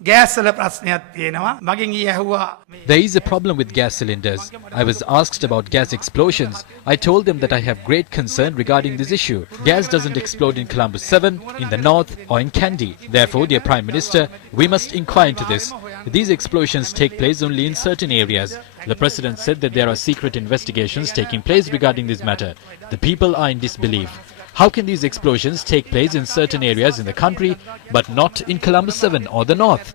There is a problem with gas cylinders. I was asked about gas explosions. I told them that I have great concern regarding this issue. Gas doesn't explode in Columbus 7, in the north or in Kandy. Therefore, dear Prime Minister, we must inquire into this. These explosions take place only in certain areas. The President said that there are secret investigations taking place regarding this matter. The people are in disbelief. How can these explosions take place in certain areas in the country but not in Columbus 7 or the north?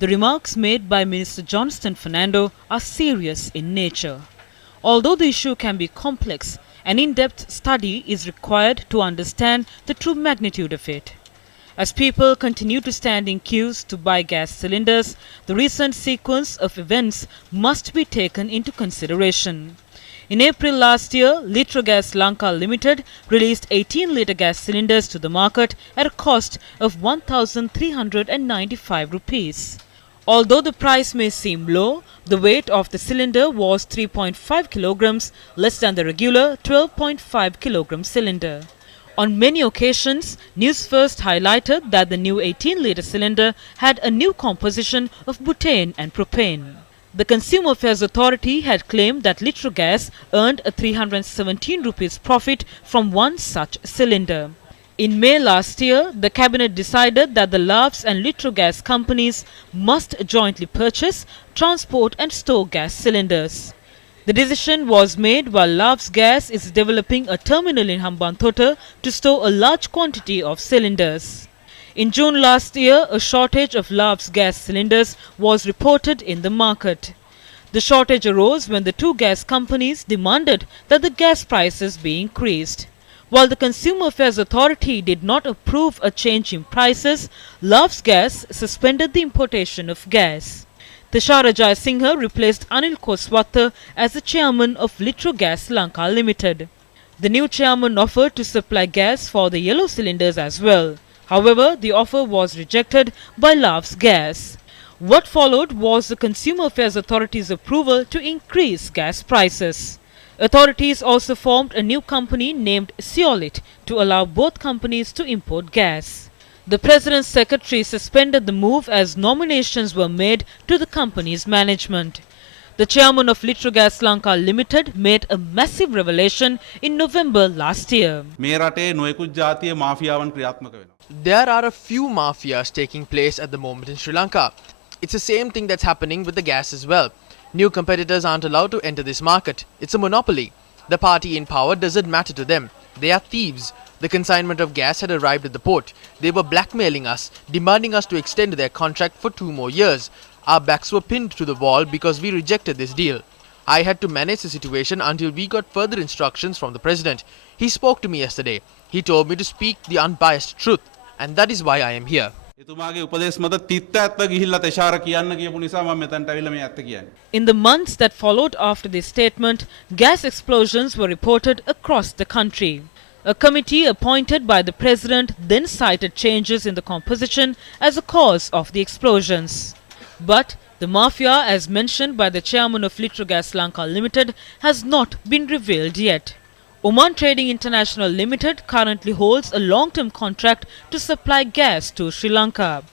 The remarks made by Minister Johnston Fernando are serious in nature. Although the issue can be complex, an in-depth study is required to understand the true magnitude of it. As people continue to stand in queues to buy gas cylinders, the recent sequence of events must be taken into consideration. In April last year, Litrogas Lanka Limited released 18-litre gas cylinders to the market at a cost of 1,395 rupees. Although the price may seem low, the weight of the cylinder was 3.5 kilograms, less than the regular 12.5 kilogram cylinder. On many occasions, Newsfirst highlighted that the new 18-litre cylinder had a new composition of butane and propane. The Consumer Affairs Authority had claimed that Litrogas earned a 317 rupees profit from one such cylinder. In May last year, the Cabinet decided that the LAVs and Litrogas companies must jointly purchase, transport and store gas cylinders. The decision was made while LAVs Gas is developing a terminal in Hambantota to store a large quantity of cylinders. In June last year, a shortage of LAVs gas cylinders was reported in the market. The shortage arose when the two gas companies demanded that the gas prices be increased. While the Consumer Affairs Authority did not approve a change in prices, LAVs Gas suspended the importation of gas. Tushar Singha replaced Anil Koswata as the chairman of Litrogas Lanka Limited. The new chairman offered to supply gas for the yellow cylinders as well. However, the offer was rejected by LAVs Gas. What followed was the Consumer Affairs Authority's approval to increase gas prices. Authorities also formed a new company named Seolit to allow both companies to import gas. The President's secretary suspended the move as nominations were made to the company's management. The chairman of Litrogas Lanka Limited made a massive revelation in November last year. There are a few mafias taking place at the moment in Sri Lanka. It's the same thing that's happening with the gas as well. New competitors aren't allowed to enter this market. It's a monopoly. The party in power doesn't matter to them. They are thieves. The consignment of gas had arrived at the port. They were blackmailing us, demanding us to extend their contract for 2 more years. Our backs were pinned to the wall because we rejected this deal. I had to manage the situation until we got further instructions from the President. He spoke to me yesterday. He told me to speak the unbiased truth, and that is why I am here. In the months that followed after this statement, gas explosions were reported across the country. A committee appointed by the President then cited changes in the composition as a cause of the explosions. But the mafia, as mentioned by the chairman of Litrogas Lanka Limited, has not been revealed yet. Oman Trading International Limited currently holds a long-term contract to supply gas to Sri Lanka.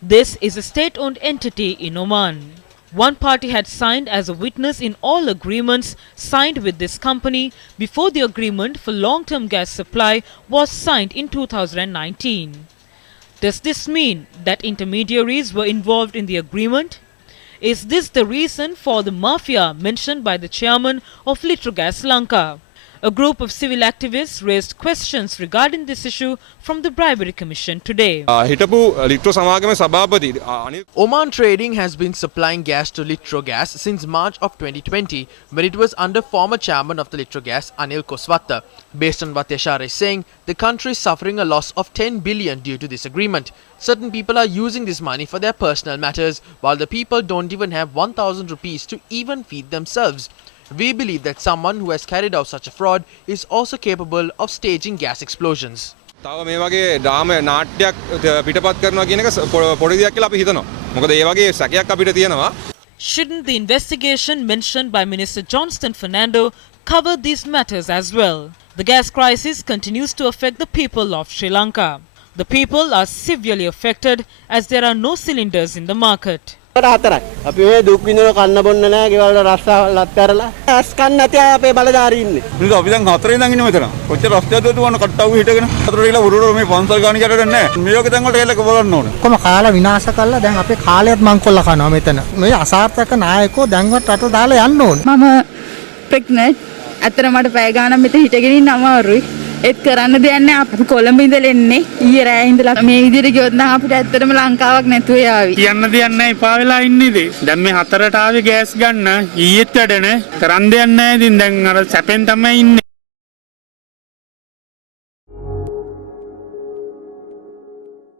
This is a state-owned entity in Oman. One party had signed as a witness in all agreements signed with this company before the agreement for long-term gas supply was signed in 2019. Does this mean that intermediaries were involved in the agreement? Is this the reason for the mafia mentioned by the chairman of Litrogas Lanka? A group of civil activists raised questions regarding this issue from the Bribery Commission today. Oman Trading has been supplying gas to Litrogas since March of 2020 when it was under former chairman of the Litrogas, Anil Koswata. Based on what Tushar is saying, the country is suffering a loss of 10 billion due to this agreement. Certain people are using this money for their personal matters, while the people don't even have 1,000 rupees to even feed themselves. We believe that someone who has carried out such a fraud is also capable of staging gas explosions. Shouldn't the investigation mentioned by Minister Johnston Fernando cover these matters as well? The gas crisis continues to affect the people of Sri Lanka. The people are severely affected as there are no cylinders in the market. අපි මේ දුක් විඳින කන්න බොන්න නැහැ ගෙවල් රස්සාවල් අත්හැරලා ඇස් කන්න නැති අය අපේ බලධාරී ඉන්නේ. අපි දැන් හතරේ ඉඳන් ඉන්නේ මෙතන. කොච්චර රස්තියද දුවන කට්ටාවු හිටගෙන. හතරේ ගිහලා උරුර මේ පන්සල් ගාන යටට නැහැ. මේක දැන් වලට ගිහලා බලන්න ඕනේ. කොහොම කාලා විනාශ කළා දැන් අපේ කාලයත් මංකොල්ල කනවා මෙතන. මේ අසාර්ථක නායකයෝ දැන්වත් රට දාලා යන්න ඕනේ. මම ප්‍රෙග්නන්ට්. අතර මට පැය ගානක් මෙතන හිටගෙන ඉන්න අමාරුයි. ඒත් කරන්න දෙයක් නැහැ. අපි කොළඹ ඉඳලා එන්නේ. ඊයේ රෑ ඉඳලා මේ විදිහට ගියොත් නම් අපිට ඇත්තටම ලංකාවක් නැතුව යාවි. කියන්න දෙයක් නැහැ එපා වෙලා ඉන්නේද? දැන් මේ හතරට ආවේ ගෑස් ගන්න ඊයේත් වැඩ නැහැ. කරන්න දෙයක් නැහැ. ඉතින් දැන් අර සැපෙන් තමයි ඉන්නේ.